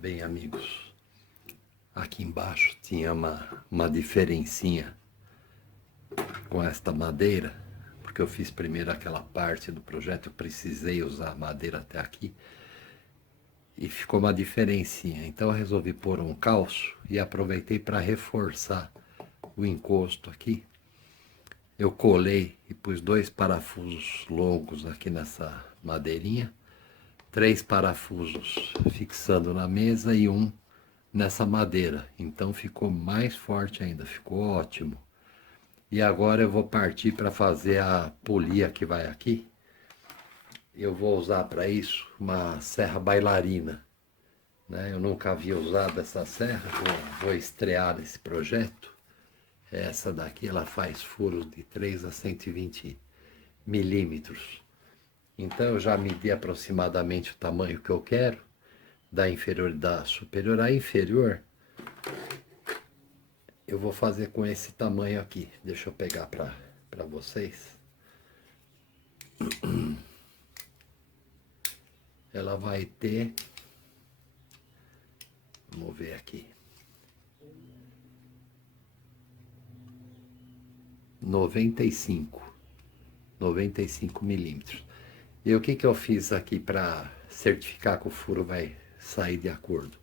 Bem, amigos, aqui embaixo tinha uma diferencinha com esta madeira, porque eu fiz primeiro aquela parte do projeto, eu precisei usar a madeira até aqui, e ficou uma diferencinha. Então eu resolvi pôr um calço e aproveitei para reforçar o encosto aqui. Eu colei e pus 2 parafusos longos aqui nessa madeirinha, 3 parafusos fixando na mesa e um nessa madeira. Então ficou mais forte ainda, ficou ótimo. E agora eu vou partir para fazer a polia que vai aqui. Eu vou usar para isso uma serra bailarina, né? Eu nunca havia usado essa serra, vou estrear esse projeto. Essa daqui ela faz furos de 3 a 120 milímetros. Então eu já medi aproximadamente o tamanho que eu quero, da inferior e da superior. A inferior eu vou fazer com esse tamanho aqui. Deixa eu pegar para vocês. Ela vai ter, vamos ver aqui, 95 milímetros. E o que eu fiz aqui para certificar que o furo vai sair de acordo?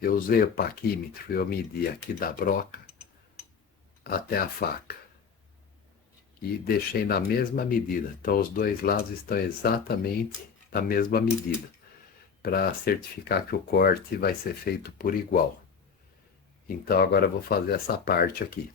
Eu usei o paquímetro, eu medi aqui da broca até a faca. E deixei na mesma medida. Então os dois lados estão exatamente na mesma medida, para certificar que o corte vai ser feito por igual. Então agora eu vou fazer essa parte aqui.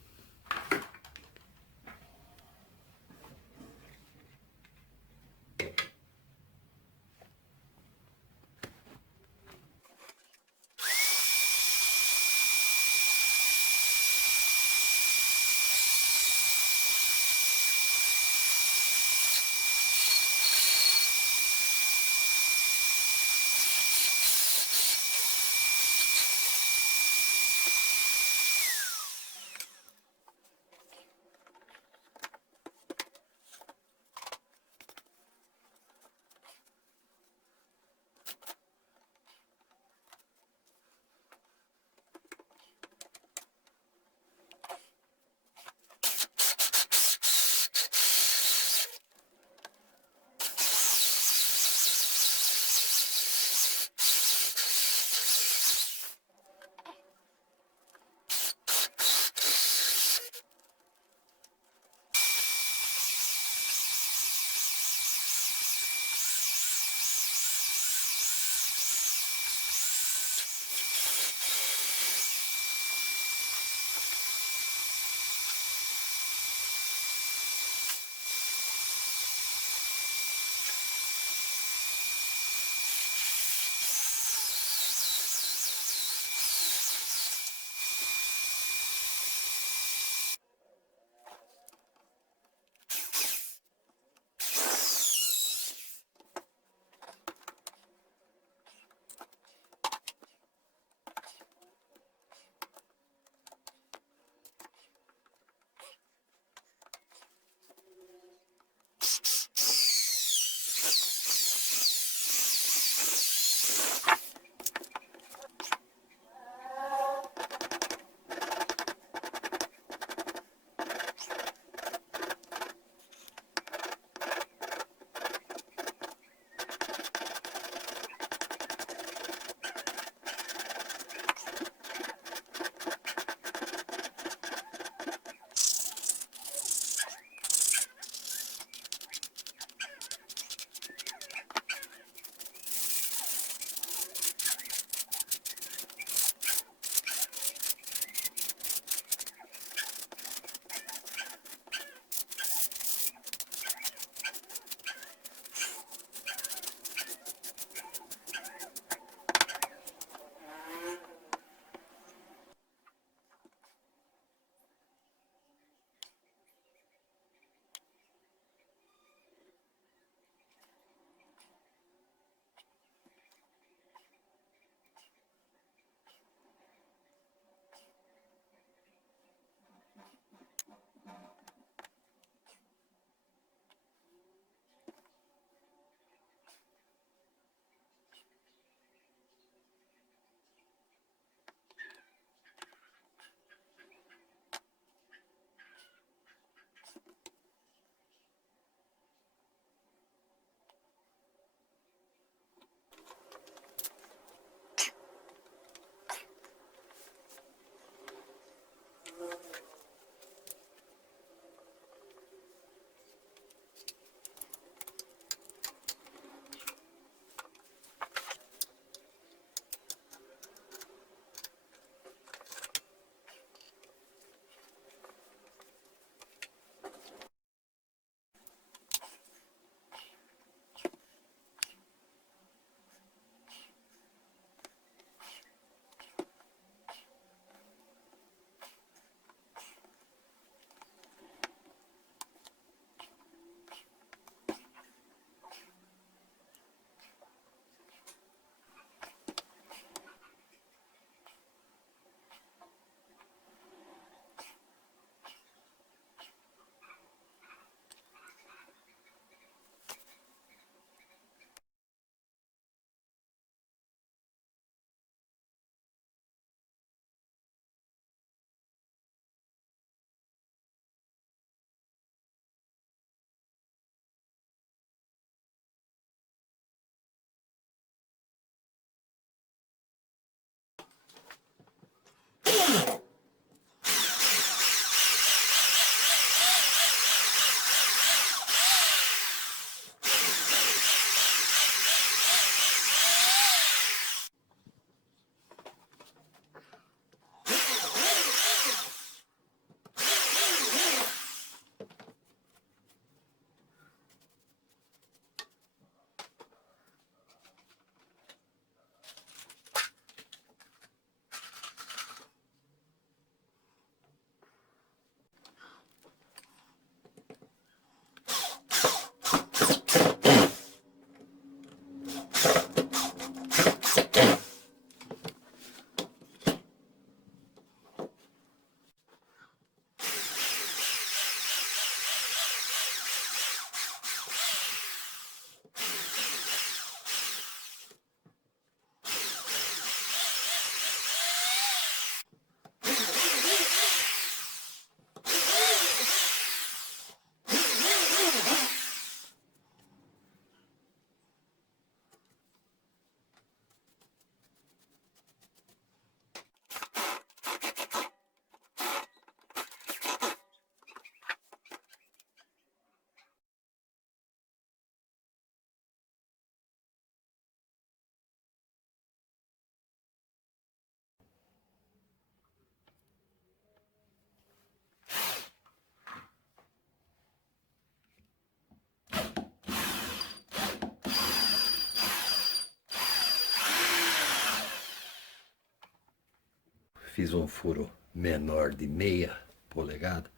fiz um furo menor de meia polegada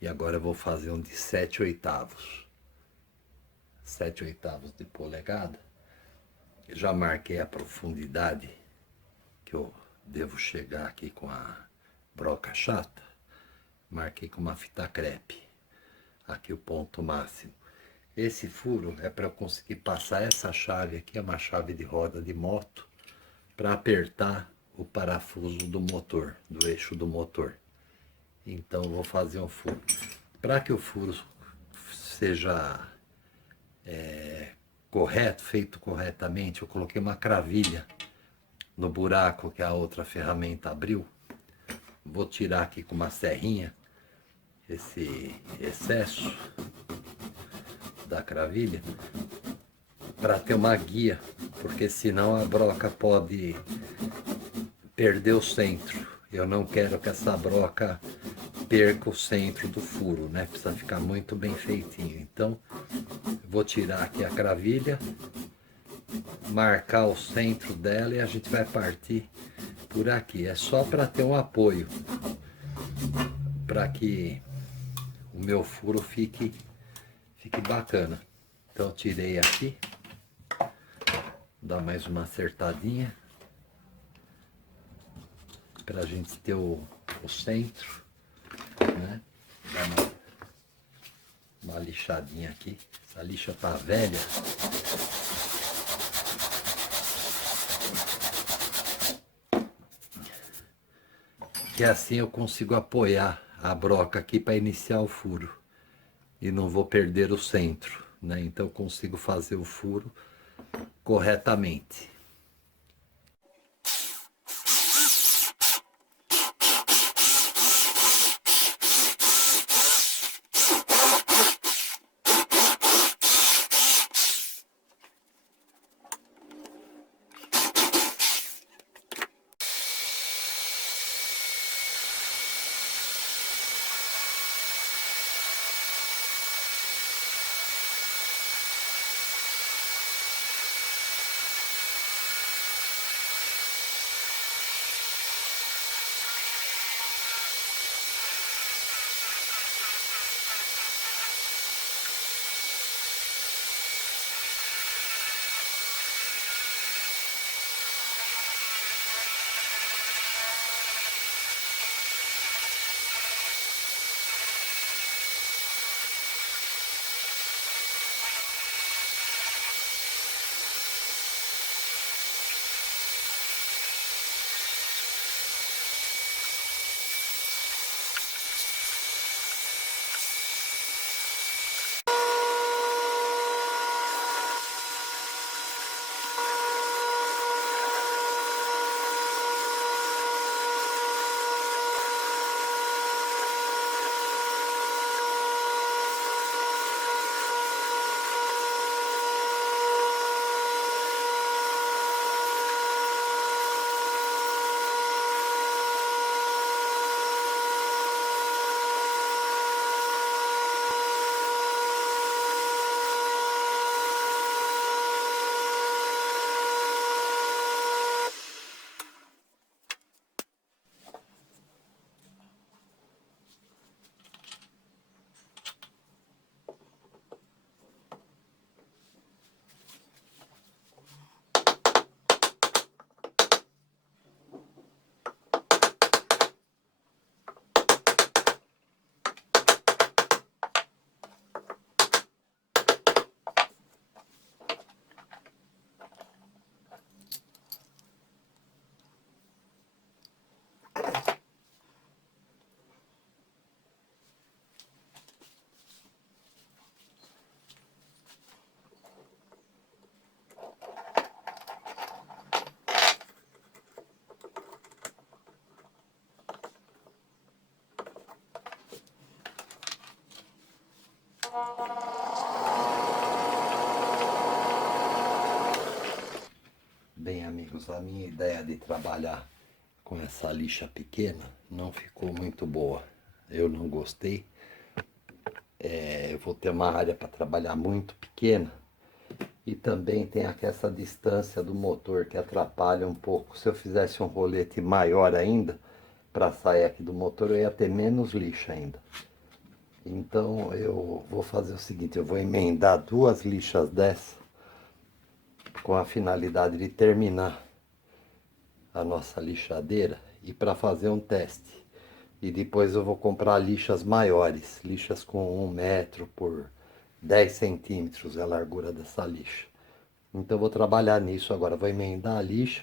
e agora eu vou fazer um de 7/8. 7/8 de polegada. Eu já marquei a profundidade que eu devo chegar aqui com a broca chata. Marquei com uma fita crepe. Aqui o ponto máximo. Esse furo é para eu conseguir passar essa chave aqui, é uma chave de roda de moto, para apertar o parafuso do motor, do eixo do motor. Então eu vou fazer um furo. Para que o furo seja correto, feito corretamente, eu coloquei uma cravilha no buraco que a outra ferramenta abriu. Vou tirar aqui com uma serrinha esse excesso da cravilha para ter uma guia, porque senão a broca pode perder o centro. Eu não quero que essa broca perca o centro do furo, né? Precisa ficar muito bem feitinho. Então, vou tirar aqui a cravilha, marcar o centro dela e a gente vai partir por aqui. É só para ter um apoio, para que o meu furo fique bacana. Então, tirei aqui, dá mais uma acertadinha para a gente ter o centro, né? Dá uma lixadinha aqui. Essa lixa tá velha. Que assim eu consigo apoiar a broca aqui para iniciar o furo e não vou perder o centro, né? Então eu consigo fazer o furo corretamente. Bem, amigos, a minha ideia de trabalhar com essa lixa pequena não ficou muito boa. Eu não gostei. Eu vou ter uma área para trabalhar muito pequena. E também tem aqui essa distância do motor que atrapalha um pouco. Se eu fizesse um rolete maior ainda, para sair aqui do motor, eu ia ter menos lixa ainda. Então eu vou fazer o seguinte, eu vou emendar 2 lixas dessa com a finalidade de terminar a nossa lixadeira e para fazer um teste. E depois eu vou comprar lixas maiores, lixas com 1 metro por 10 centímetros a largura dessa lixa. Então eu vou trabalhar nisso agora, vou emendar a lixa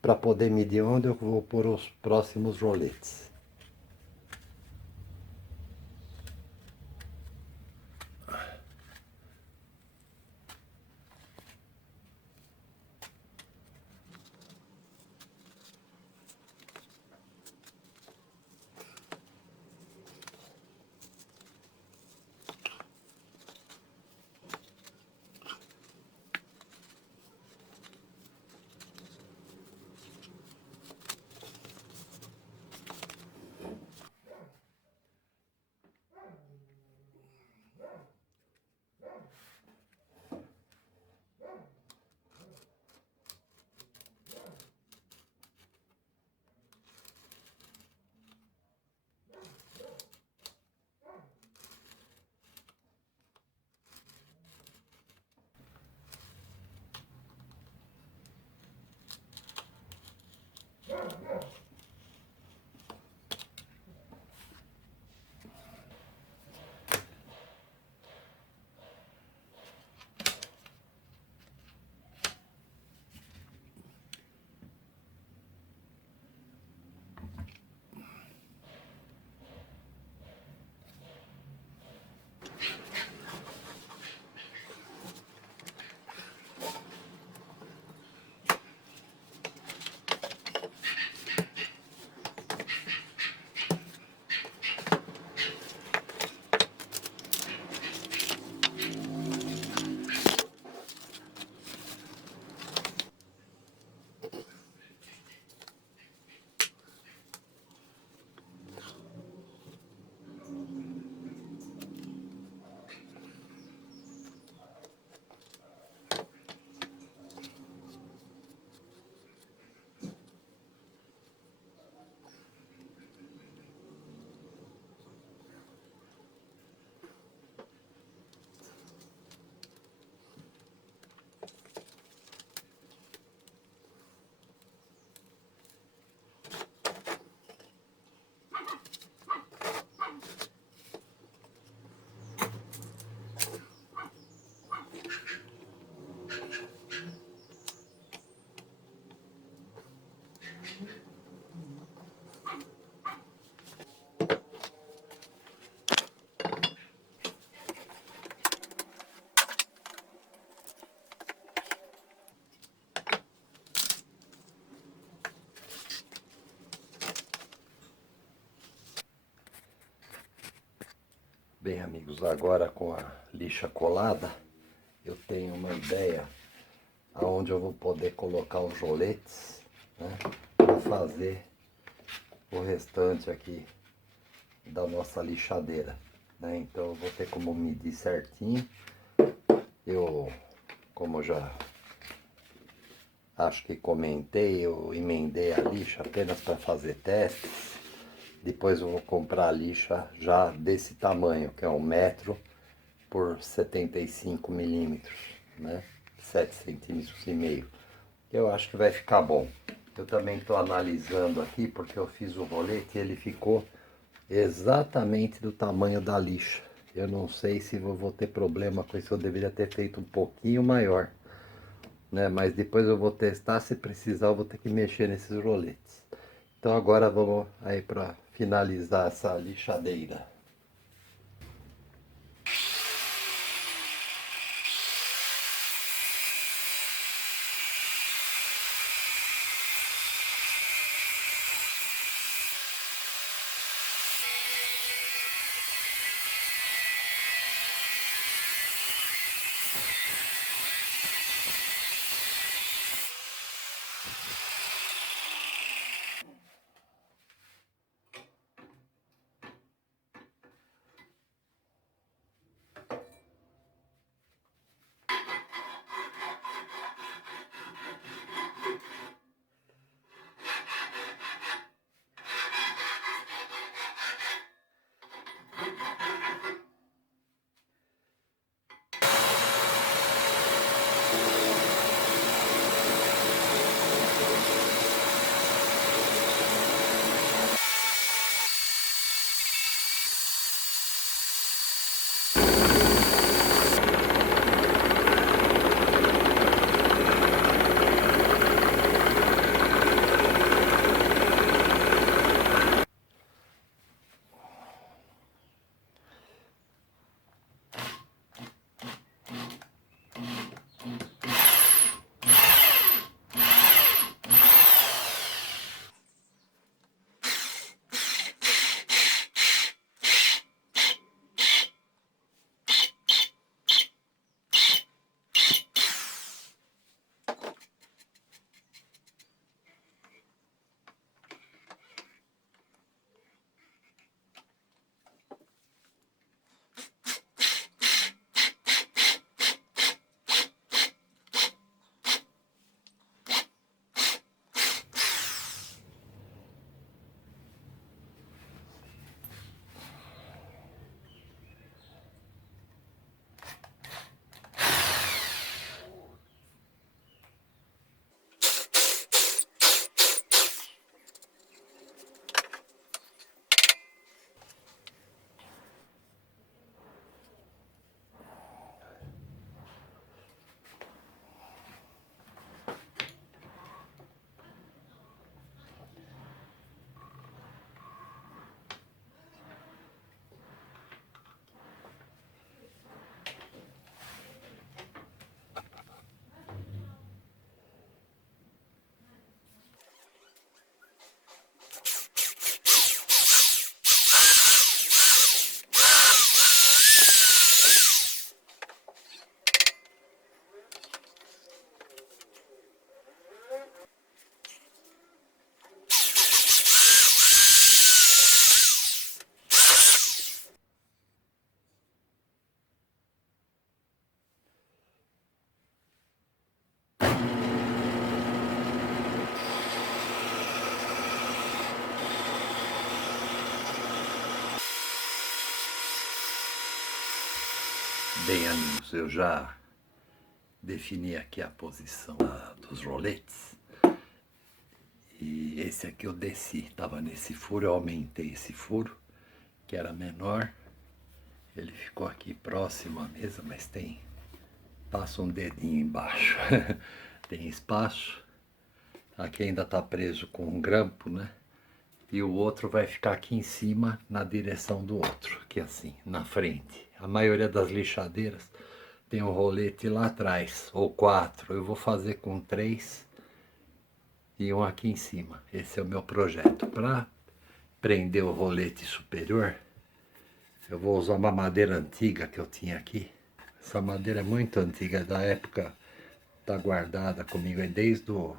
para poder medir onde eu vou pôr os próximos roletes. Bem, amigos, agora com a lixa colada, eu tenho uma ideia aonde eu vou poder colocar os roletes, né, para fazer o restante aqui da nossa lixadeira, né? Então eu vou ter como medir certinho. Eu, como já acho que comentei, eu emendei a lixa apenas para fazer testes. Depois eu vou comprar a lixa já desse tamanho, que é 1 metro por 75 milímetros, né? 7 centímetros e meio. Eu acho que vai ficar bom. Eu também estou analisando aqui, porque eu fiz o rolete e ele ficou exatamente do tamanho da lixa. Eu não sei se eu vou ter problema com isso, eu deveria ter feito um pouquinho maior, né? Mas depois eu vou testar, se precisar eu vou ter que mexer nesses roletes. Então agora vamos aí para finalizar essa lixadeira. Bem, amigos, eu já defini aqui a posição dos roletes. E esse aqui eu desci, estava nesse furo, eu aumentei esse furo, que era menor. Ele ficou aqui próximo à mesa, mas passa um dedinho embaixo. Tem espaço. Aqui ainda está preso com um grampo, né? E o outro vai ficar aqui em cima, na direção do outro, aqui assim, na frente. A maioria das lixadeiras tem um rolete lá atrás, ou 4. Eu vou fazer com 3 e um aqui em cima. Esse é o meu projeto. Para prender o rolete superior, eu vou usar uma madeira antiga que eu tinha aqui. Essa madeira é muito antiga, da época, está guardada comigo, é desde o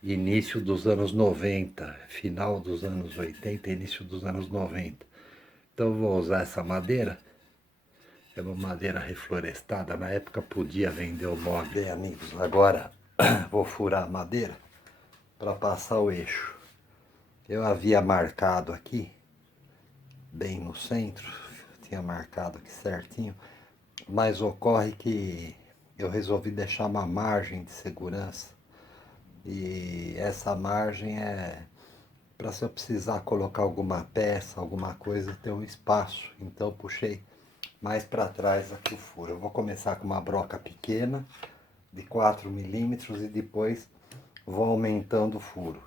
início dos anos 90, final dos anos 80, início dos anos 90. Então eu vou usar essa madeira. É uma madeira reflorestada. Na época podia vender o móvel. Bem, amigos, agora vou furar a madeira para passar o eixo. Eu havia marcado aqui, bem no centro, tinha marcado aqui certinho, mas ocorre que eu resolvi deixar uma margem de segurança. E essa margem é para, se eu precisar colocar alguma peça, alguma coisa, ter um espaço. Então eu puxei mais para trás aqui o furo. Eu vou começar com uma broca pequena de 4 milímetros e depois vou aumentando o furo.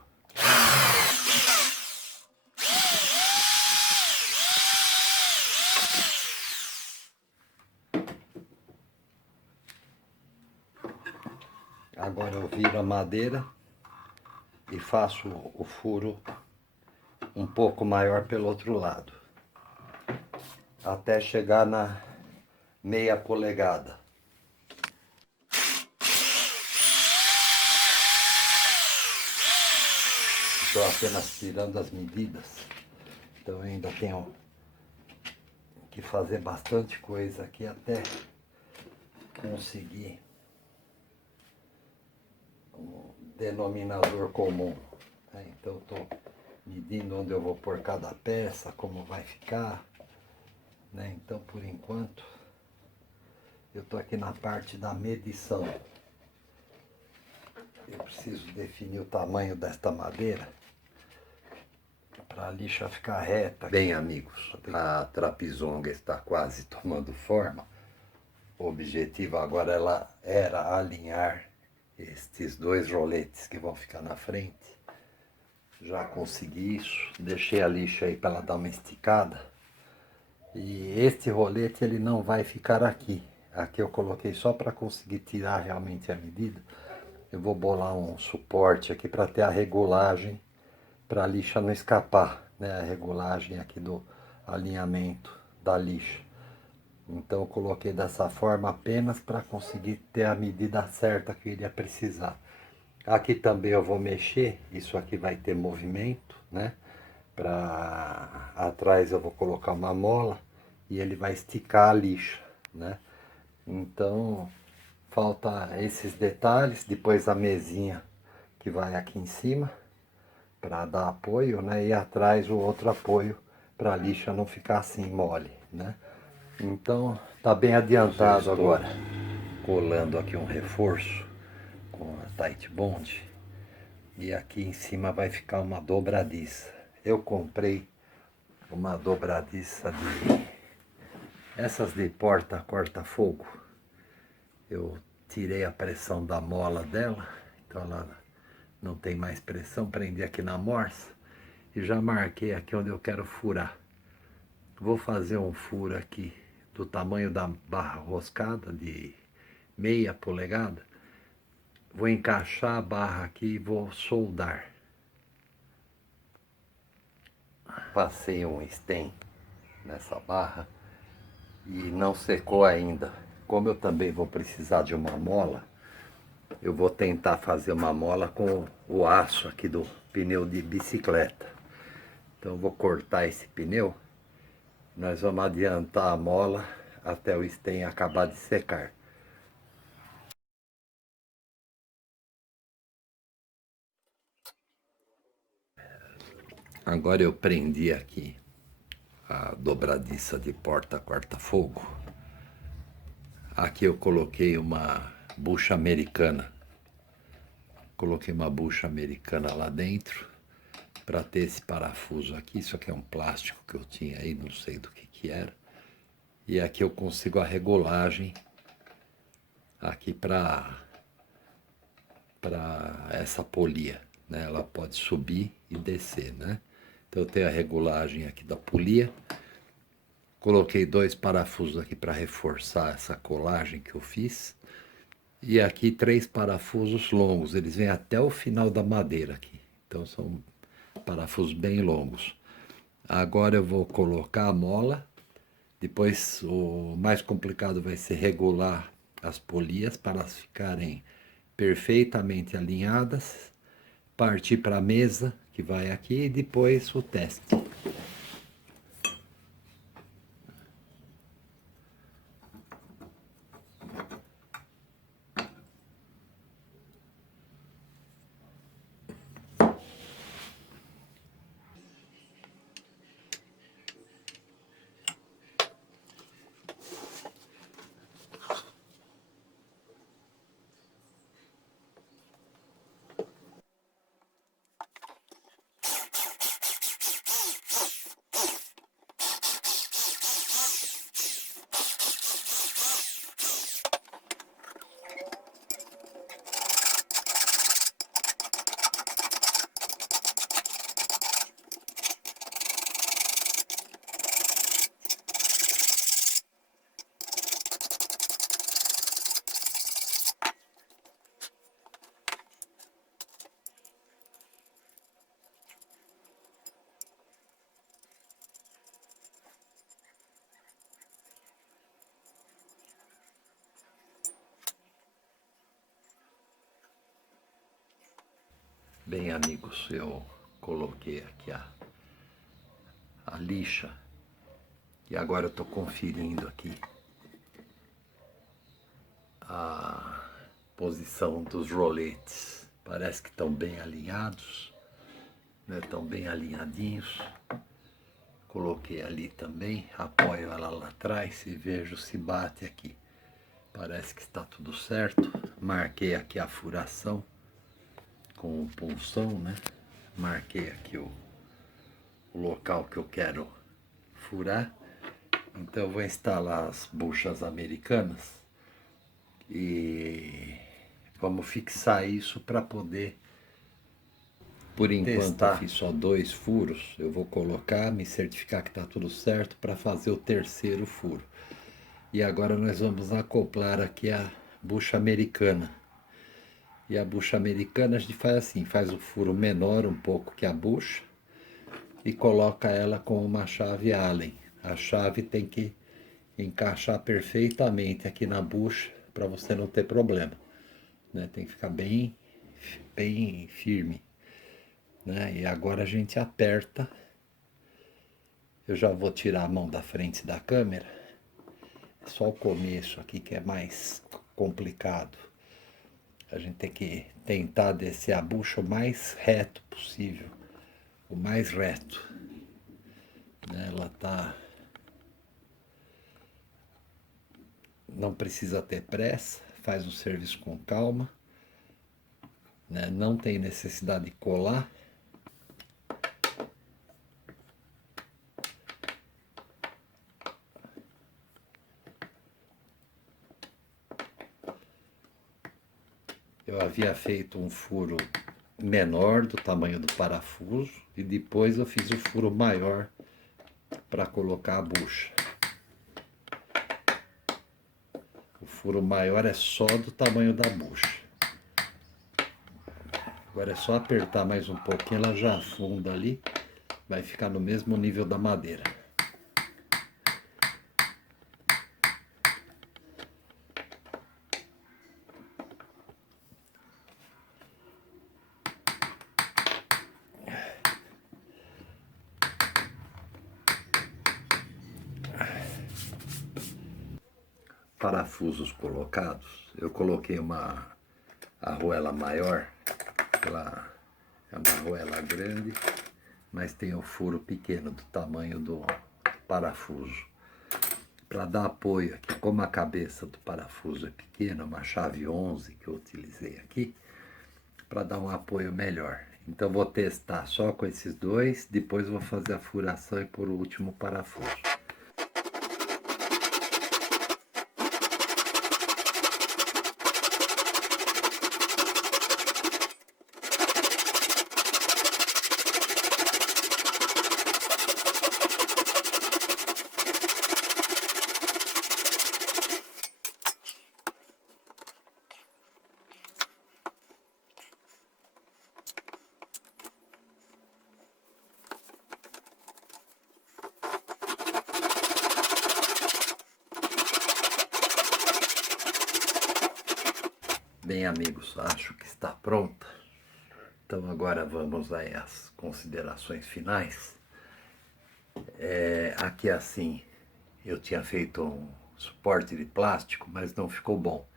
Agora eu viro a madeira e faço o furo um pouco maior pelo outro lado, até chegar na meia polegada. Estou apenas tirando as medidas, então ainda tenho que fazer bastante coisa aqui até conseguir um denominador comum. Então estou medindo onde eu vou pôr cada peça, como vai ficar, né? Então por enquanto eu estou aqui na parte da medição. Eu preciso definir o tamanho desta madeira para a lixa ficar reta. Bem, amigos, a trapizonga está quase tomando forma. O objetivo agora era alinhar estes 2 roletes que vão ficar na frente. Já consegui isso, deixei a lixa aí para ela dar uma esticada. E este rolete ele não vai ficar aqui. Aqui eu coloquei só para conseguir tirar realmente a medida. Eu vou bolar um suporte aqui para ter a regulagem, para a lixa não escapar, né? A regulagem aqui do alinhamento da lixa. Então eu coloquei dessa forma apenas para conseguir ter a medida certa que eu iria precisar. Aqui também eu vou mexer, isso aqui vai ter movimento, né? Para atrás eu vou colocar uma mola e ele vai esticar a lixa, né? Então falta esses detalhes, depois a mesinha que vai aqui em cima para dar apoio, né? E atrás o outro apoio para a lixa não ficar assim mole, né? Então tá bem adiantado agora. Colando aqui um reforço com a Tight Bond e aqui em cima vai ficar uma dobradiça. Eu comprei uma dobradiça essas de porta corta-fogo. Eu tirei a pressão da mola dela, então ela não tem mais pressão. Prendi aqui na morsa e já marquei aqui onde eu quero furar. Vou fazer um furo aqui do tamanho da barra roscada, de meia polegada. Vou encaixar a barra aqui e vou soldar. Passei um stem nessa barra e não secou ainda. Como eu também vou precisar de uma mola, eu vou tentar fazer uma mola com o aço aqui do pneu de bicicleta. Então eu vou cortar esse pneu. Nós vamos adiantar a mola até o stem acabar de secar. Agora eu prendi aqui a dobradiça de porta corta-fogo. Aqui eu coloquei uma bucha americana. Coloquei uma bucha americana lá dentro para ter esse parafuso aqui. Isso aqui é um plástico que eu tinha aí, não sei do que era. E aqui eu consigo a regulagem aqui para essa polia, né? Ela pode subir e descer, né? Então eu tenho a regulagem aqui da polia. Coloquei 2 parafusos aqui para reforçar essa colagem que eu fiz. E aqui 3 parafusos longos, eles vêm até o final da madeira aqui. Então são parafusos bem longos. Agora eu vou colocar a mola. Depois o mais complicado vai ser regular as polias para elas ficarem perfeitamente alinhadas. Partir para a mesa que vai aqui e depois o teste. Bem, amigos, eu coloquei aqui a lixa e agora eu estou conferindo aqui a posição dos roletes. Parece que estão bem alinhados, né? Estão bem alinhadinhos. Coloquei ali também, apoio ela lá atrás e vejo se bate aqui. Parece que está tudo certo. Marquei aqui a furação com o punção, né? Marquei aqui o local que eu quero furar. Então eu vou instalar as buchas americanas e vamos fixar isso para poder, por enquanto testar. Eu fiz só 2 furos, eu vou colocar, me certificar que está tudo certo para fazer o terceiro furo. E agora nós vamos acoplar aqui a bucha americana. E a bucha americana a gente faz assim, faz o furo menor um pouco que a bucha e coloca ela com uma chave Allen. A chave tem que encaixar perfeitamente aqui na bucha para você não ter problema, né? Tem que ficar bem firme, né? E agora a gente aperta. Eu já vou tirar a mão da frente da câmera. É só o começo aqui que é mais complicado. A gente tem que tentar descer a bucha o mais reto possível, o mais reto, né? Ela tá, não precisa ter pressa, faz o serviço com calma, né? Não tem necessidade de colar. Eu havia feito um furo menor do tamanho do parafuso e depois eu fiz o furo maior para colocar a bucha. O furo maior é só do tamanho da bucha. Agora é só apertar mais um pouquinho, ela já afunda ali, vai ficar no mesmo nível da madeira. Parafusos colocados, eu coloquei uma arruela maior, ela é uma arruela grande, mas tem o furo pequeno do tamanho do parafuso. para dar apoio aqui, como a cabeça do parafuso é pequena, uma chave 11 que eu utilizei aqui, para dar um apoio melhor. Então vou testar só com esses dois, depois vou fazer a furação e pôr o último parafuso. Bem, amigos, acho que está pronta. Então agora vamos aí às considerações finais. Aqui assim, eu tinha feito um suporte de plástico, mas não ficou bom.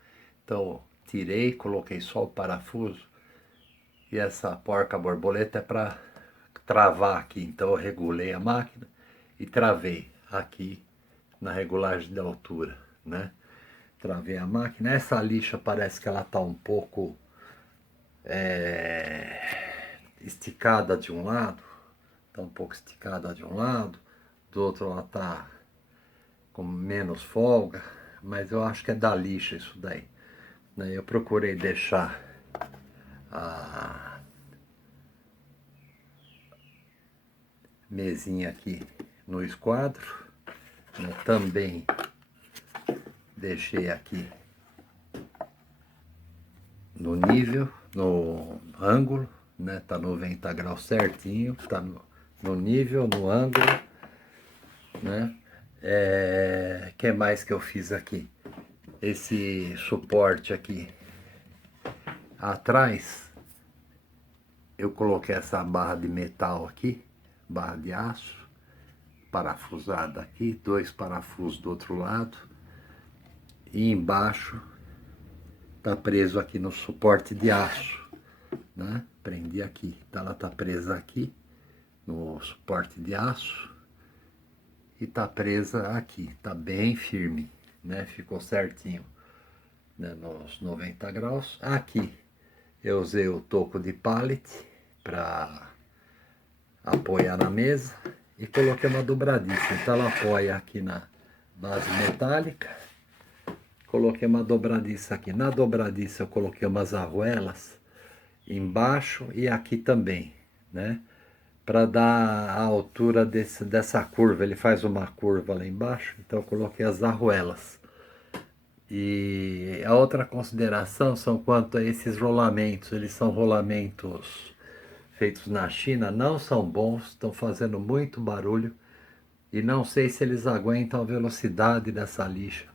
Então tirei, coloquei só o parafuso e essa porca borboleta é para travar aqui. Então eu regulei a máquina e travei aqui na regulagem da altura, né? Travei a máquina. Essa lixa parece que ela tá um pouco esticada de um lado, tá um pouco esticada de um lado, do outro ela tá com menos folga, mas eu acho que é da lixa isso daí. Eu procurei deixar a mesinha aqui no esquadro, né? Também deixei aqui no nível, no ângulo, né? Tá 90 graus certinho, tá no nível, no ângulo, né? Que mais que eu fiz aqui? Esse suporte aqui atrás, eu coloquei essa barra de metal aqui, barra de aço, parafusada aqui, 2 parafusos do outro lado, e embaixo tá preso aqui no suporte de aço, né? Prendi aqui, então ela tá presa aqui no suporte de aço e tá presa aqui, tá bem firme, né? Ficou certinho, né? Nos 90 graus. Aqui eu usei o toco de pallet para apoiar na mesa e coloquei uma dobradiça, então ela apoia aqui na base metálica. Coloquei uma dobradiça aqui. Na dobradiça eu coloquei umas arruelas embaixo e aqui também, né? Para dar a altura dessa curva. Ele faz uma curva lá embaixo, então eu coloquei as arruelas. E a outra consideração são quanto a esses rolamentos. Eles são rolamentos feitos na China, não são bons, estão fazendo muito barulho. E não sei se eles aguentam a velocidade dessa lixa.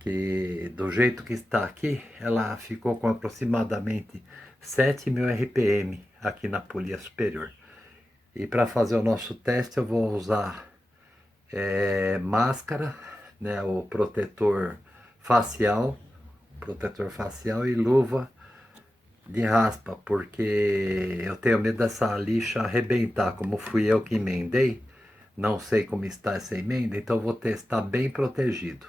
Que do jeito que está aqui, ela ficou com aproximadamente 7.000 RPM aqui na polia superior. E para fazer o nosso teste eu vou usar máscara, né, o protetor facial e luva de raspa, porque eu tenho medo dessa lixa arrebentar, como fui eu que emendei, não sei como está essa emenda, então eu vou testar bem protegido.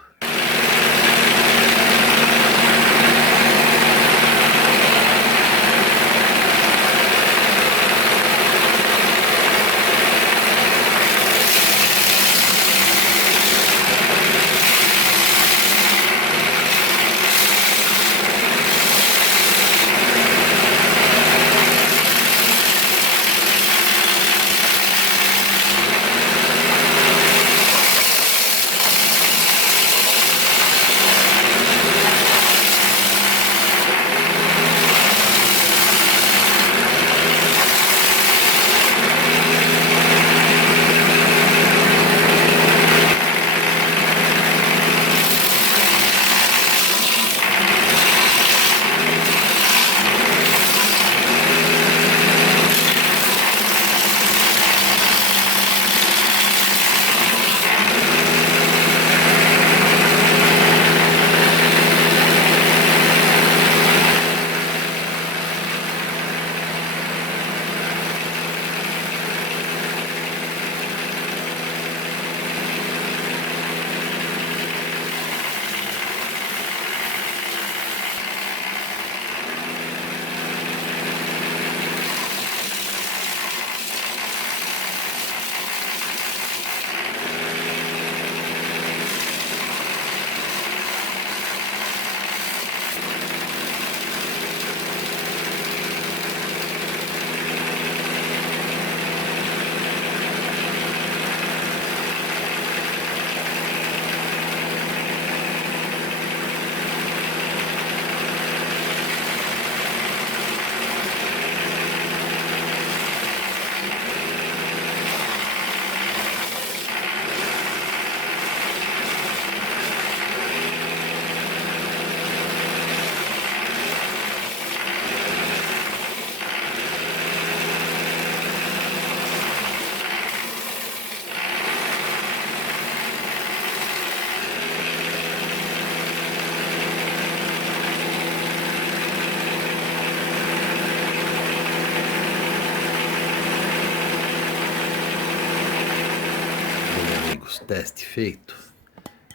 teste feito.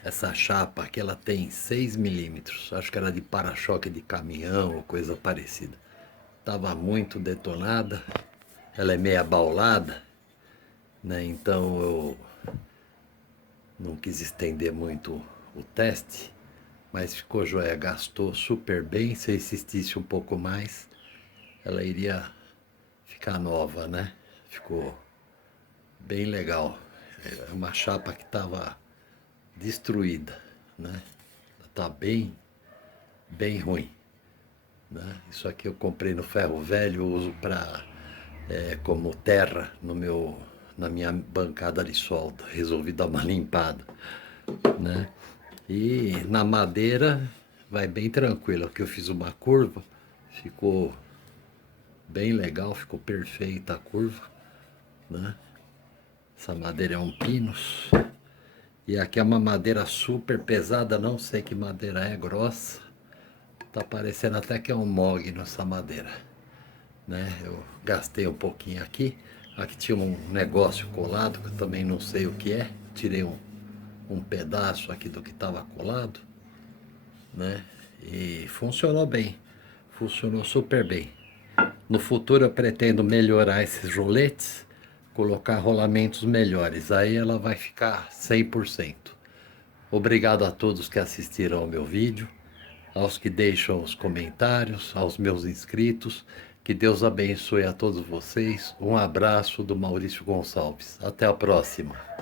Essa chapa aqui, ela tem 6 milímetros. Acho que era de para-choque de caminhão ou coisa parecida. Tava muito detonada. Ela é meia baulada, né? Então eu não quis estender muito o teste, mas ficou joia, gastou super bem. Se eu insistisse um pouco mais, ela iria ficar nova, né? Ficou bem legal. É uma chapa que estava destruída, né? Tá bem ruim, né? Isso aqui eu comprei no ferro velho, uso para como terra na minha bancada de solda. Resolvi dar uma limpada, né? E na madeira vai bem tranquilo, que eu fiz uma curva, ficou bem legal, ficou perfeita a curva, né? Essa madeira é um pinus. E aqui é uma madeira super pesada, não sei que madeira é, grossa. Tá parecendo até que é um mogno essa madeira, né? Eu gastei um pouquinho aqui. Aqui tinha um negócio colado, que eu também não sei o que é. Tirei um pedaço aqui do que estava colado, né? E funcionou bem, funcionou super bem. No futuro eu pretendo melhorar esses roletes, colocar rolamentos melhores, aí ela vai ficar 100%. Obrigado a todos que assistiram ao meu vídeo, aos que deixam os comentários, aos meus inscritos. Que Deus abençoe a todos vocês. Um abraço do Maurício Gonçalves. Até a próxima.